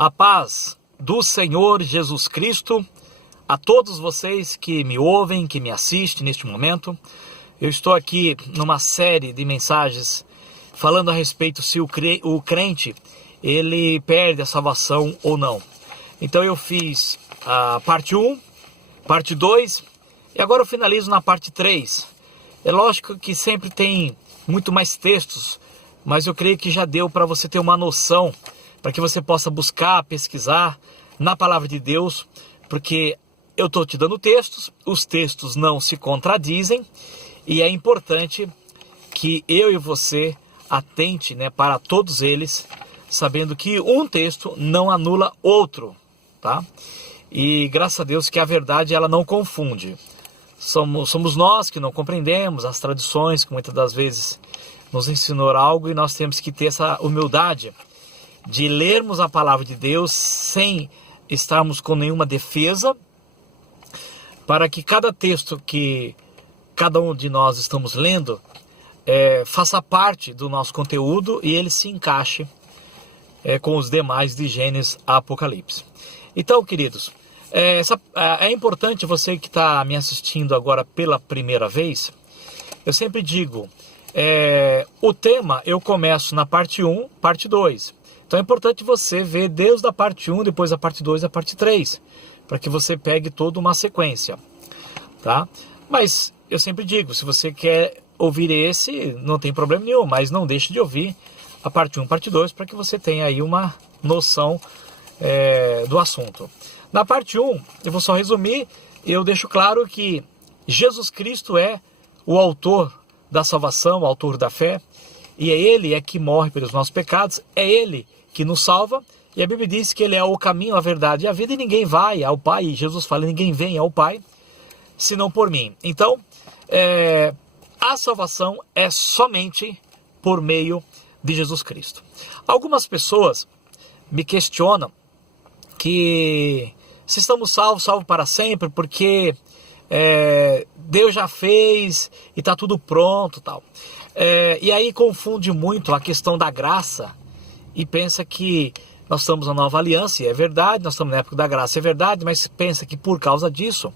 A paz do Senhor Jesus Cristo a todos vocês que me ouvem, que me assistem neste momento. Eu estou aqui numa série de mensagens falando a respeito se o crente ele perde a salvação ou não. Então eu fiz a parte 1, parte 2 e agora eu finalizo na parte 3. É lógico que sempre tem muito mais textos, mas eu creio que já deu para você ter uma noção, para que você possa buscar, pesquisar na palavra de Deus, porque eu estou te dando textos, os textos não se contradizem, e é importante que eu e você atente, para todos eles, sabendo que um texto não anula outro, tá? E graças a Deus que a verdade ela não confunde. Somos nós que não compreendemos as tradições, que muitas das vezes nos ensinou algo, e nós temos que ter essa humildade de lermos a palavra de Deus sem estarmos com nenhuma defesa, para que cada texto que cada um de nós estamos lendo faça parte do nosso conteúdo e ele se encaixe com os demais de Gênesis a Apocalipse. Então, queridos, é importante você que está me assistindo agora pela primeira vez. Eu sempre digo, o tema eu começo na parte 1, parte 2. Então é importante você ver desde a parte 1, depois a parte 2 e a parte 3, para que você pegue toda uma sequência, tá? Mas eu sempre digo, se você quer ouvir esse, não tem problema nenhum, mas não deixe de ouvir a parte 1 e parte 2, para que você tenha aí uma noção do assunto. Na parte 1, eu vou só resumir, eu deixo claro que Jesus Cristo é o autor da salvação, o autor da fé, e é Ele que morre pelos nossos pecados, é Ele que nos salva, e a Bíblia diz que Ele é o caminho, a verdade e a vida, e ninguém vai ao Pai, e Jesus fala, ninguém vem ao Pai, senão por mim. Então, a salvação é somente por meio de Jesus Cristo. Algumas pessoas me questionam que se estamos salvos para sempre, porque Deus já fez e está tudo pronto, tal. E aí confunde muito a questão da graça e pensa que nós estamos na nova aliança, e é verdade, nós estamos na época da graça, é verdade, mas pensa que por causa disso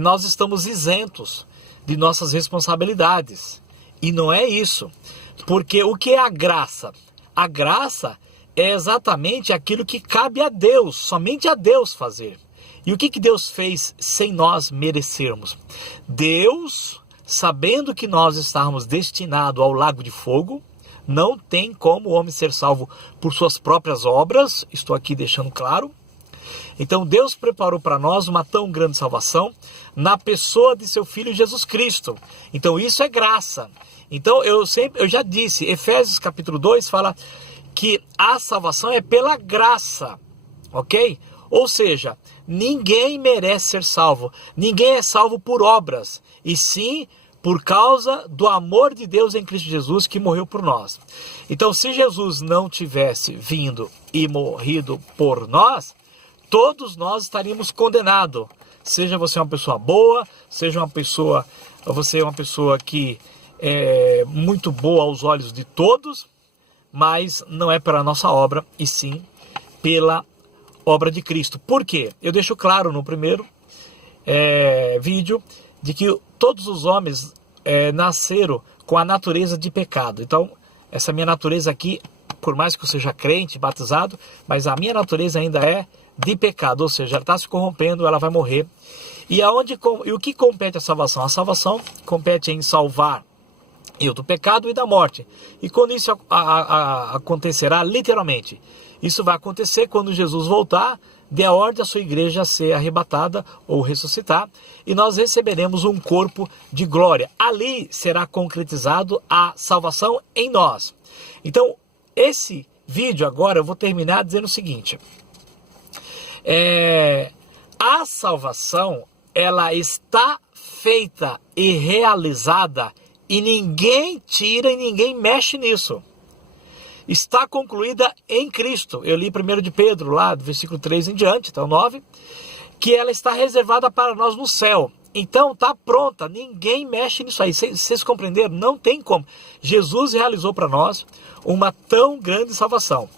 nós estamos isentos de nossas responsabilidades. E não é isso, porque o que é a graça? A graça é exatamente aquilo que cabe a Deus, somente a Deus fazer. E o que Deus fez sem nós merecermos? Deus, sabendo que nós estávamos destinados ao lago de fogo, não tem como o homem ser salvo por suas próprias obras, estou aqui deixando claro. Então Deus preparou para nós uma tão grande salvação na pessoa de seu Filho Jesus Cristo. Então isso é graça. Então eu já disse, Efésios capítulo 2 fala que a salvação é pela graça, ok? Ou seja, ninguém merece ser salvo, ninguém é salvo por obras, e sim por causa do amor de Deus em Cristo Jesus que morreu por nós. Então, se Jesus não tivesse vindo e morrido por nós, todos nós estaríamos condenados. Seja você uma pessoa boa, seja você é uma pessoa que é muito boa aos olhos de todos, mas não é pela nossa obra, e sim pela obra de Cristo. Por quê? Eu deixo claro no primeiro vídeo de que todos os homens nasceram com a natureza de pecado. Então, essa minha natureza aqui, por mais que eu seja crente, batizado, mas a minha natureza ainda é de pecado, ou seja, ela está se corrompendo, ela vai morrer. E o que compete a salvação? A salvação compete em salvar eu do pecado e da morte. E quando isso acontecerá, literalmente, isso vai acontecer quando Jesus voltar, dê a ordem à sua igreja a ser arrebatada ou ressuscitar, e nós receberemos um corpo de glória. Ali será concretizado a salvação em nós. Então, esse vídeo agora eu vou terminar dizendo o seguinte. A salvação, ela está feita e realizada, e ninguém tira e ninguém mexe nisso. Está concluída em Cristo. Eu li 1 de Pedro, lá do versículo 3 em diante, até o 9, que ela está reservada para nós no céu. Então está pronta, ninguém mexe nisso aí. Vocês compreenderam? Não tem como. Jesus realizou para nós uma tão grande salvação.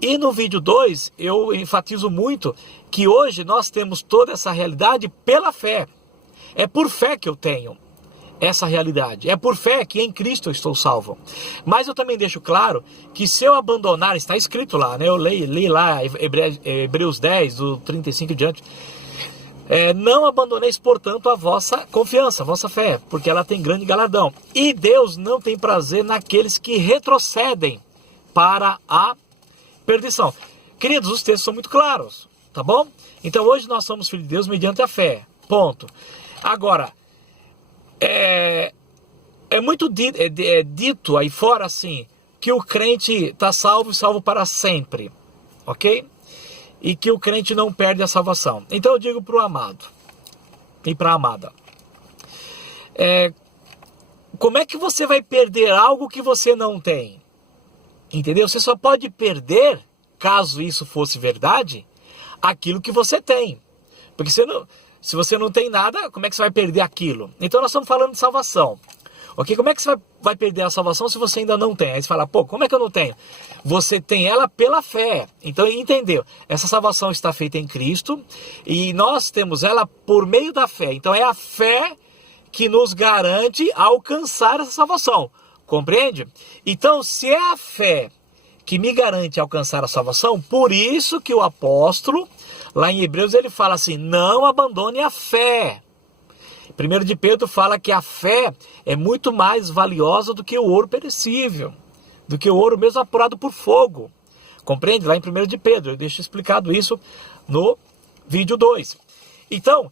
E no vídeo 2, eu enfatizo muito que hoje nós temos toda essa realidade pela fé. É por fé que eu tenho essa realidade. É por fé que em Cristo eu estou salvo. Mas eu também deixo claro que se eu abandonar, está escrito lá, né? Eu li lá Hebreus 10, do 35 em diante. Não abandoneis, portanto, a vossa confiança, a vossa fé, porque ela tem grande galardão. E Deus não tem prazer naqueles que retrocedem para a perdição. Queridos, os textos são muito claros, tá bom? Então hoje nós somos filhos de Deus mediante a fé, ponto. Agora, é muito dito aí fora assim, que o crente está salvo e salvo para sempre, ok? E que o crente não perde a salvação. Então eu digo para o amado e para a amada, como é que você vai perder algo que você não tem? Entendeu? Você só pode perder, caso isso fosse verdade, aquilo que você tem. Porque se você não tem nada, como é que você vai perder aquilo? Então nós estamos falando de salvação. Ok? Como é que você vai perder a salvação se você ainda não tem? Aí você fala, pô, como é que eu não tenho? Você tem ela pela fé. Então, entendeu? Essa salvação está feita em Cristo e nós temos ela por meio da fé. Então é a fé que nos garante alcançar essa salvação. Compreende? Então, se é a fé que me garante alcançar a salvação, por isso que o apóstolo, lá em Hebreus, ele fala assim, não abandone a fé. 1 de Pedro fala que a fé é muito mais valiosa do que o ouro perecível, do que o ouro mesmo apurado por fogo. Compreende? Lá em 1 de Pedro, eu deixo explicado isso no vídeo 2. Então,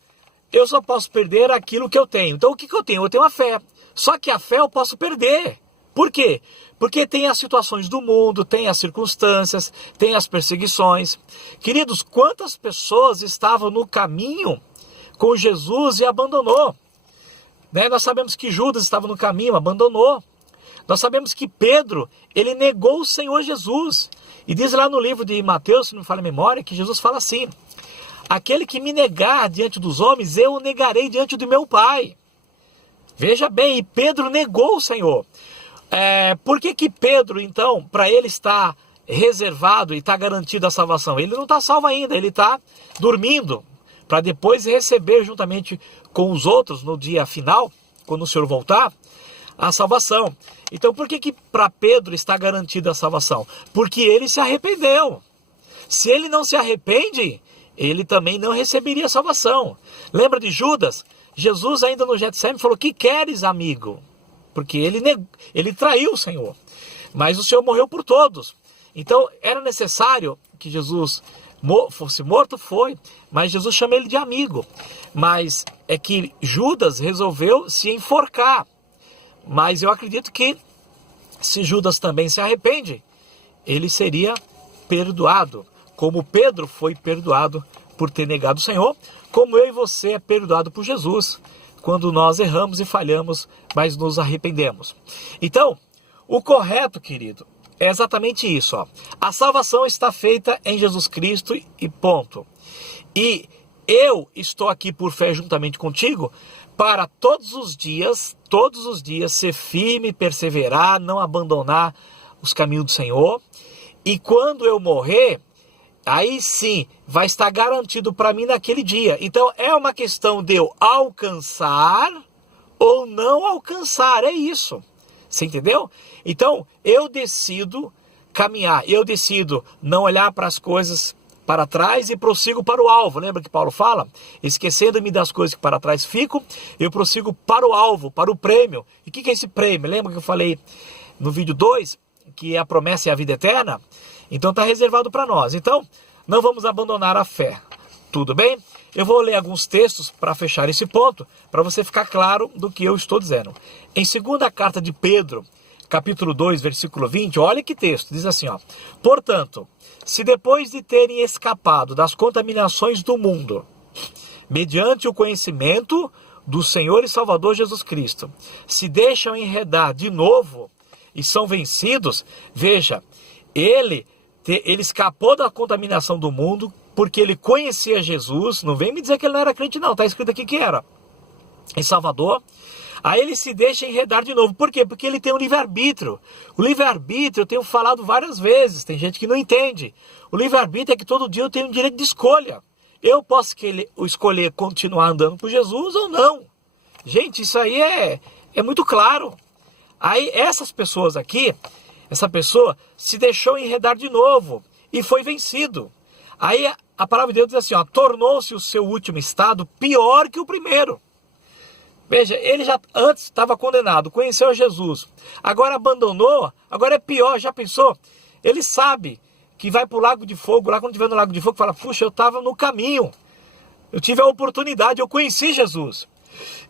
eu só posso perder aquilo que eu tenho. Então, o que eu tenho? Eu tenho a fé. Só que a fé eu posso perder. Por quê? Porque tem as situações do mundo, tem as circunstâncias, tem as perseguições. Queridos, quantas pessoas estavam no caminho com Jesus e abandonou? Nós sabemos que Judas estava no caminho, abandonou. Nós sabemos que Pedro, ele negou o Senhor Jesus. E diz lá no livro de Mateus, se não me falha a memória, que Jesus fala assim, aquele que me negar diante dos homens, eu o negarei diante do meu Pai. Veja bem, e Pedro negou o Senhor. Por que Pedro, então, para ele está reservado e está garantida a salvação? Ele não está salvo ainda, ele está dormindo, para depois receber juntamente com os outros no dia final, quando o Senhor voltar, a salvação. Então por que para Pedro está garantida a salvação? Porque ele se arrependeu. Se ele não se arrepende, ele também não receberia a salvação. Lembra de Judas? Jesus ainda no Getsemane falou, que queres, amigo? Porque ele traiu o Senhor. Mas o Senhor morreu por todos. Então era necessário que Jesus fosse morto, foi. Mas Jesus chama ele de amigo. Mas é que Judas resolveu se enforcar. Mas eu acredito que se Judas também se arrepende, ele seria perdoado. Como Pedro foi perdoado por ter negado o Senhor, como eu e você é perdoado por Jesus, quando nós erramos e falhamos, mas nos arrependemos. Então, o correto, querido, é exatamente isso. Ó. A salvação está feita em Jesus Cristo e ponto. E eu estou aqui por fé juntamente contigo, para todos os dias ser firme, perseverar, não abandonar os caminhos do Senhor. E quando eu morrer, aí sim vai estar garantido para mim naquele dia. Então é uma questão de eu alcançar ou não alcançar, é isso. Você entendeu? Então eu decido caminhar, eu decido não olhar para as coisas para trás e prossigo para o alvo. Lembra que Paulo fala? Esquecendo-me das coisas que para trás ficam, eu prossigo para o alvo, para o prêmio. E o que é esse prêmio? Lembra que eu falei no vídeo 2, que a promessa é a vida eterna? Então está reservado para nós. Então, não vamos abandonar a fé. Tudo bem? Eu vou ler alguns textos para fechar esse ponto, para você ficar claro do que eu estou dizendo. Em 2ª carta de Pedro, capítulo 2, versículo 20, olha que texto, diz assim, ó. Portanto, se depois de terem escapado das contaminações do mundo, mediante o conhecimento do Senhor e Salvador Jesus Cristo, se deixam enredar de novo e são vencidos, veja, ele escapou da contaminação do mundo porque ele conhecia Jesus. Não vem me dizer que ele não era crente não, está escrito aqui que era. Em Salvador, Aí ele se deixa enredar de novo. Por quê? Porque ele tem um livre-arbítrio. O livre-arbítrio eu tenho falado várias vezes, tem gente que não entende. O livre-arbítrio é que todo dia eu tenho um direito de escolha. Eu posso escolher continuar andando com Jesus ou não. Gente, isso aí é muito claro. Aí essas pessoas aqui, essa pessoa se deixou enredar de novo e foi vencido. Aí a palavra de Deus diz assim, ó, tornou-se o seu último estado pior que o primeiro. Veja, ele já antes estava condenado, conheceu Jesus, agora abandonou, agora é pior, já pensou? Ele sabe que vai para o lago de fogo, lá quando estiver no lago de fogo, fala, puxa, eu estava no caminho, eu tive a oportunidade, eu conheci Jesus,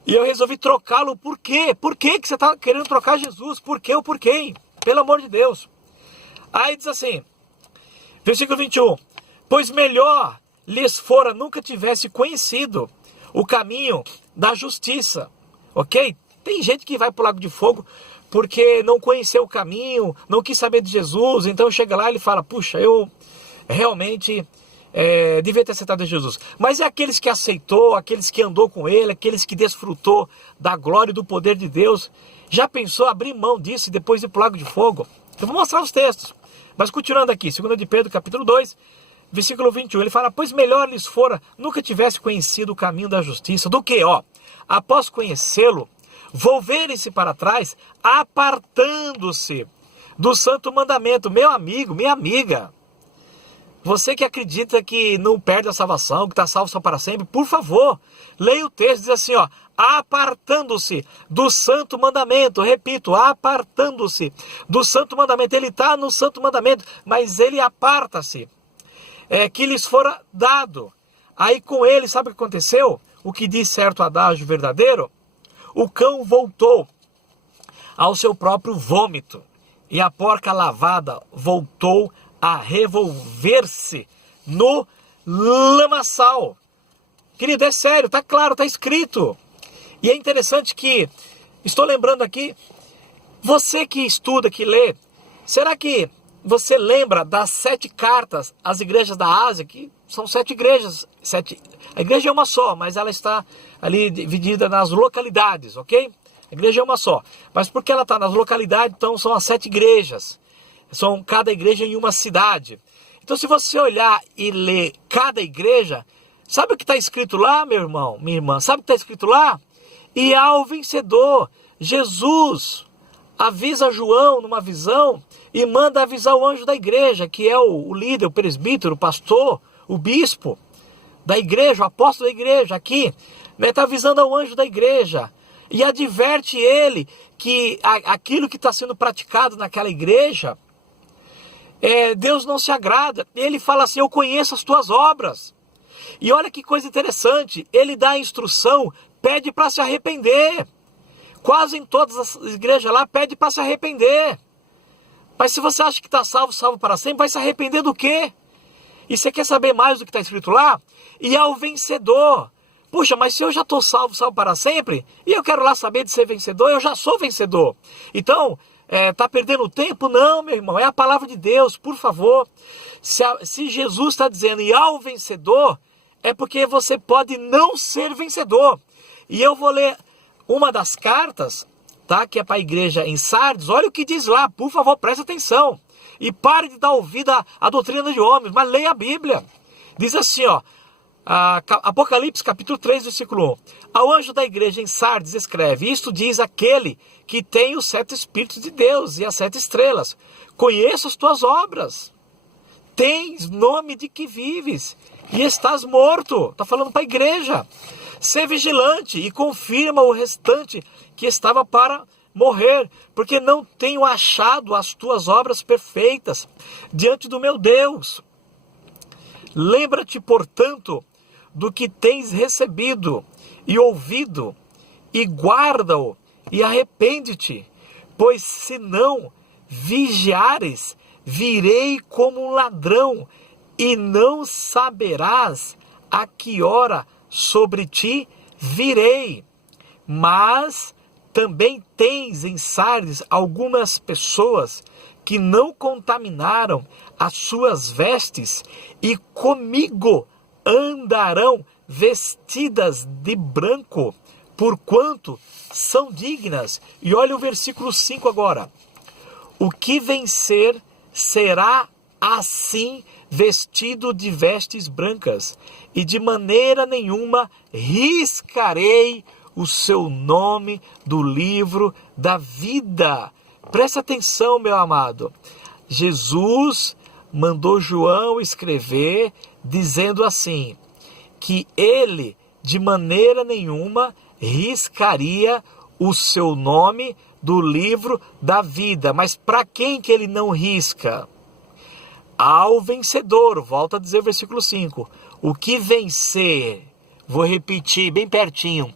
e eu resolvi trocá-lo, por quê? Por que você está querendo trocar Jesus? Por quê ou por quem? Pelo amor de Deus. Aí diz assim, versículo 21, pois melhor lhes fora nunca tivesse conhecido o caminho da justiça, ok? Tem gente que vai para o lago de fogo porque não conheceu o caminho, não quis saber de Jesus, então chega lá e ele fala, puxa, eu realmente devia ter aceitado Jesus. Mas é aqueles que aceitou, aqueles que andou com ele, aqueles que desfrutou da glória e do poder de Deus, já pensou abrir mão disso e depois ir para o lago de fogo? Eu vou mostrar os textos, mas continuando aqui, 2 de Pedro, capítulo 2, versículo 21, ele fala, pois melhor lhes fora nunca tivesse conhecido o caminho da justiça, do que, após conhecê-lo, volverem-se para trás, apartando-se do santo mandamento. Meu amigo, minha amiga, você que acredita que não perde a salvação, que está salvo só para sempre, por favor, leia o texto, diz assim, apartando-se do santo mandamento, repito, apartando-se do santo mandamento, ele está no santo mandamento, mas ele aparta-se, que lhes fora dado. Aí com ele, sabe o que aconteceu? O que diz certo adágio verdadeiro? O cão voltou ao seu próprio vômito, e a porca lavada voltou a revolver-se no lamaçal. Querido, é sério, tá claro, tá escrito. E é interessante que, estou lembrando aqui, você que estuda, que lê, será que você lembra das 7 cartas às igrejas da Ásia, que são 7 igrejas, a igreja é uma só, mas ela está ali dividida nas localidades, ok? A igreja é uma só, mas porque ela está nas localidades, então são as 7 igrejas, são cada igreja em uma cidade. Então se você olhar e ler cada igreja, sabe o que está escrito lá, meu irmão, minha irmã? Sabe o que está escrito lá? E ao vencedor, Jesus avisa João numa visão e manda avisar o anjo da igreja, que é o líder, o presbítero, o pastor, o bispo da igreja, o apóstolo da igreja, aqui, está avisando ao anjo da igreja e adverte ele que aquilo que está sendo praticado naquela igreja, Deus não se agrada. Ele fala assim, eu conheço as tuas obras. E olha que coisa interessante, ele dá a instrução, pede para se arrepender. Quase em todas as igrejas lá, pede para se arrepender. Mas se você acha que está salvo para sempre, vai se arrepender do quê? E você quer saber mais do que está escrito lá? E ao vencedor. Puxa, mas se eu já estou salvo para sempre, e eu quero lá saber de ser vencedor, eu já sou vencedor. Então, está perdendo tempo? Não, meu irmão, é a palavra de Deus, por favor. Se Jesus está dizendo, e ao vencedor, é porque você pode não ser vencedor. E eu vou ler uma das cartas, tá, que é para a igreja em Sardes. Olha o que diz lá, por favor, preste atenção. E pare de dar ouvido à doutrina de homens, mas leia a Bíblia. Diz assim, Apocalipse capítulo 3, versículo 1. Ao anjo da igreja em Sardes escreve, isto diz aquele que tem os 7 Espíritos de Deus e as 7 estrelas. Conheço as tuas obras. Tens nome de que vives e estás morto. Está falando para a igreja. Sê vigilante e confirma o restante que estava para morrer, porque não tenho achado as tuas obras perfeitas diante do meu Deus. Lembra-te, portanto, do que tens recebido e ouvido, e guarda-o, e arrepende-te, pois se não vigiares, virei como um ladrão, e não saberás a que hora sobre ti virei. Mas também tens em Sardes algumas pessoas que não contaminaram as suas vestes e comigo andarão vestidas de branco, porquanto são dignas. E olha o versículo 5 agora. O que vencer será assim vestido de vestes brancas, e de maneira nenhuma riscarei o seu nome do livro da vida. Presta atenção, meu amado. Jesus mandou João escrever dizendo assim, que ele de maneira nenhuma riscaria o seu nome do livro da vida. Mas para quem que ele não risca? Ao vencedor. Volta a dizer o versículo 5. O que vencer, vou repetir bem pertinho,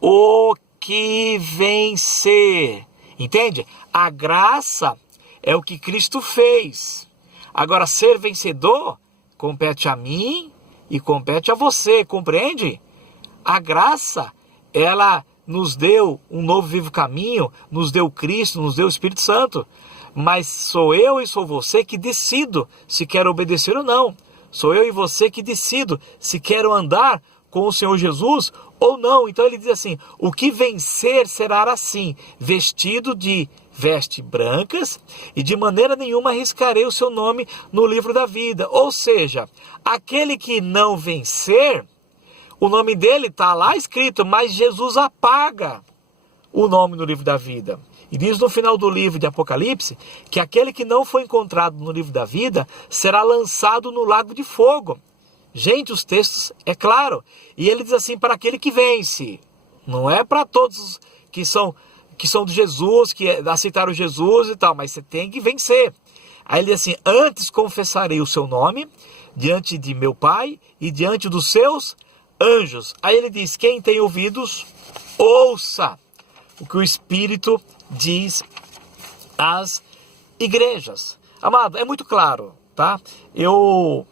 o que vencer, entende? A graça é o que Cristo fez. Agora, ser vencedor compete a mim e compete a você, compreende? A graça, ela nos deu um novo vivo caminho, nos deu Cristo, nos deu o Espírito Santo. Mas sou eu e sou você que decido se quero obedecer ou não. Sou eu e você que decido se quero andar com o Senhor Jesus ou não. Então ele diz assim, o que vencer será assim, vestido de vestes brancas, e de maneira nenhuma arriscarei o seu nome no livro da vida. Ou seja, aquele que não vencer, o nome dele está lá escrito, mas Jesus apaga o nome no livro da vida. E diz no final do livro de Apocalipse, que aquele que não foi encontrado no livro da vida, será lançado no lago de fogo. Gente, os textos é claro. E ele diz assim, para aquele que vence. Não é para todos que são de Jesus, que aceitaram Jesus e tal, mas você tem que vencer. Aí ele diz assim, antes confessarei o seu nome, diante de meu Pai e diante dos seus anjos. Aí ele diz, quem tem ouvidos, ouça o que o Espírito diz às igrejas. Amado, é muito claro, tá? Eu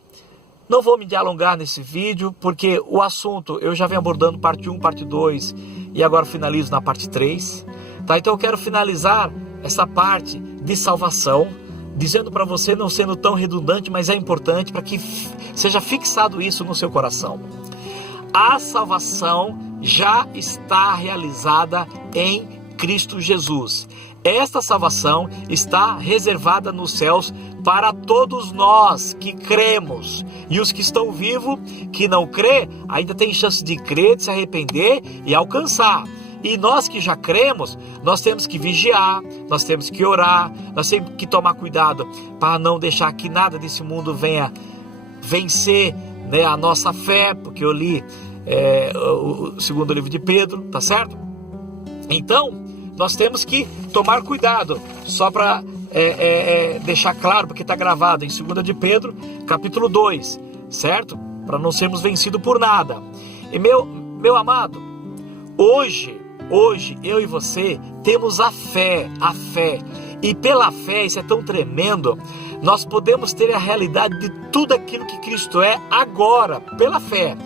não vou me alongar nesse vídeo, porque o assunto eu já venho abordando parte 1, parte 2, e agora finalizo na parte 3. Tá? Então eu quero finalizar essa parte de salvação, dizendo para você, não sendo tão redundante, mas é importante para que seja fixado isso no seu coração. A salvação já está realizada em Cristo Jesus. Esta salvação está reservada nos céus para todos nós que cremos. E os que estão vivos, que não crê, ainda tem chance de crer, de se arrepender e alcançar. E nós que já cremos, nós temos que vigiar, nós temos que orar, nós temos que tomar cuidado para não deixar que nada desse mundo venha vencer, né, a nossa fé, porque eu li o segundo livro de Pedro, tá certo? Então, nós temos que tomar cuidado, só para deixar claro, porque está gravado em 2 de Pedro, capítulo 2, certo? Para não sermos vencidos por nada. E meu amado, hoje eu e você temos a fé, e pela fé, isso é tão tremendo, nós podemos ter a realidade de tudo aquilo que Cristo é agora, pela fé,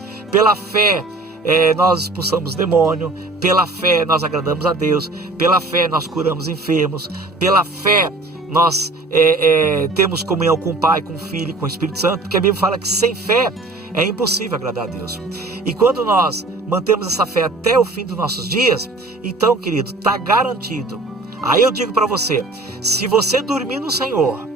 nós expulsamos demônio, pela fé nós agradamos a Deus, pela fé nós curamos enfermos, pela fé nós temos comunhão com o Pai, com o Filho e com o Espírito Santo, porque a Bíblia fala que sem fé é impossível agradar a Deus. E quando nós mantemos essa fé até o fim dos nossos dias, então, querido, está garantido. Aí eu digo para você, se você dormir no Senhor,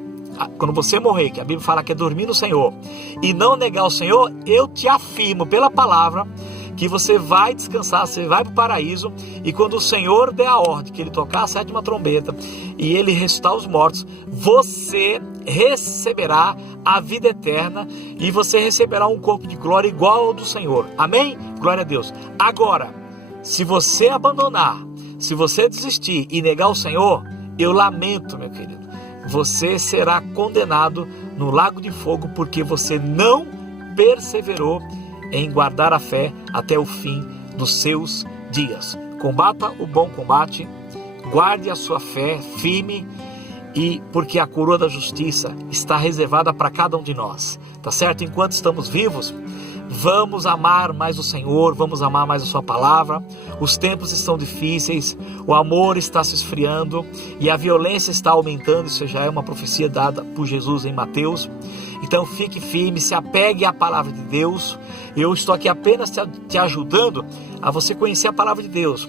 quando você morrer, que a Bíblia fala que é dormir no Senhor, e não negar o Senhor, eu te afirmo pela palavra que você vai descansar, você vai para o paraíso, e quando o Senhor der a ordem, que ele tocar a 7ª trombeta, e ele ressuscitar os mortos, você receberá a vida eterna, e você receberá um corpo de glória igual ao do Senhor. Amém? Glória a Deus. Agora, se você abandonar, se você desistir e negar o Senhor, eu lamento, meu querido, você será condenado no lago de fogo, porque você não perseverou em guardar a fé até o fim dos seus dias. Combata o bom combate, guarde a sua fé firme, e porque a coroa da justiça está reservada para cada um de nós, tá certo? Enquanto estamos vivos, vamos amar mais o Senhor, vamos amar mais a sua palavra. Os tempos estão difíceis, o amor está se esfriando e a violência está aumentando. Isso já é uma profecia dada por Jesus em Mateus. Então fique firme, se apegue à palavra de Deus. Eu estou aqui apenas te ajudando a você conhecer a palavra de Deus.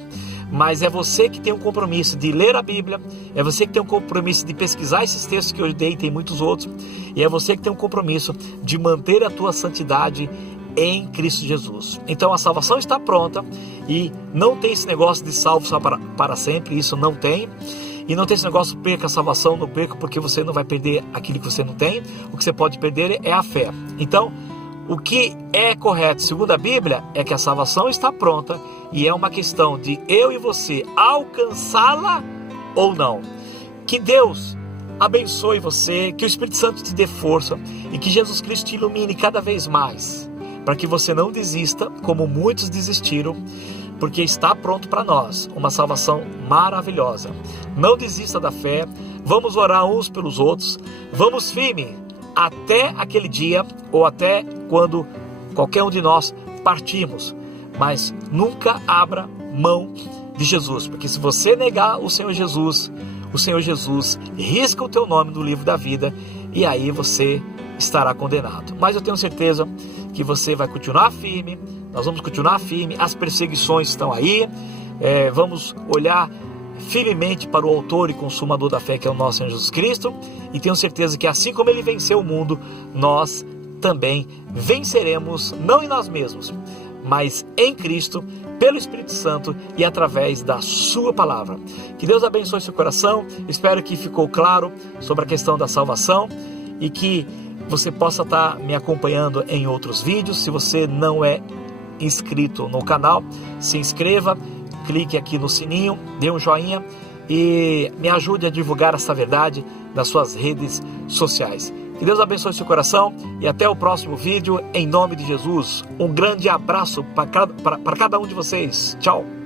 Mas é você que tem um compromisso de ler a Bíblia, é você que tem um compromisso de pesquisar esses textos que eu dei, tem muitos outros, e é você que tem um compromisso de manter a tua santidade em Cristo Jesus. Então a salvação está pronta e não tem esse negócio de salvo só para sempre, isso não tem. E não tem esse negócio, perca a salvação, não perca, porque você não vai perder aquilo que você não tem. O que você pode perder é a fé. Então, o que é correto, segundo a Bíblia, é que a salvação está pronta e é uma questão de eu e você alcançá-la ou não. Que Deus abençoe você, que o Espírito Santo te dê força e que Jesus Cristo te ilumine cada vez mais, para que você não desista, como muitos desistiram, porque está pronto para nós uma salvação maravilhosa. Não desista da fé, vamos orar uns pelos outros, vamos firme até aquele dia ou até quando qualquer um de nós partimos, mas nunca abra mão de Jesus, porque se você negar o Senhor Jesus risca o teu nome do livro da vida e aí você estará condenado. Mas eu tenho certeza que você vai continuar firme, nós vamos continuar firme, as perseguições estão aí, vamos olhar firmemente para o autor e consumador da fé, que é o nosso Senhor Jesus Cristo, e tenho certeza que assim como ele venceu o mundo, nós também venceremos, não em nós mesmos, mas em Cristo, pelo Espírito Santo e através da sua palavra. Que Deus abençoe seu coração, espero que ficou claro sobre a questão da salvação e que você possa estar me acompanhando em outros vídeos. Se você não é inscrito no canal, se inscreva, clique aqui no sininho, dê um joinha e me ajude a divulgar essa verdade nas suas redes sociais. Que Deus abençoe seu coração e até o próximo vídeo, em nome de Jesus. Um grande abraço para cada um de vocês. Tchau!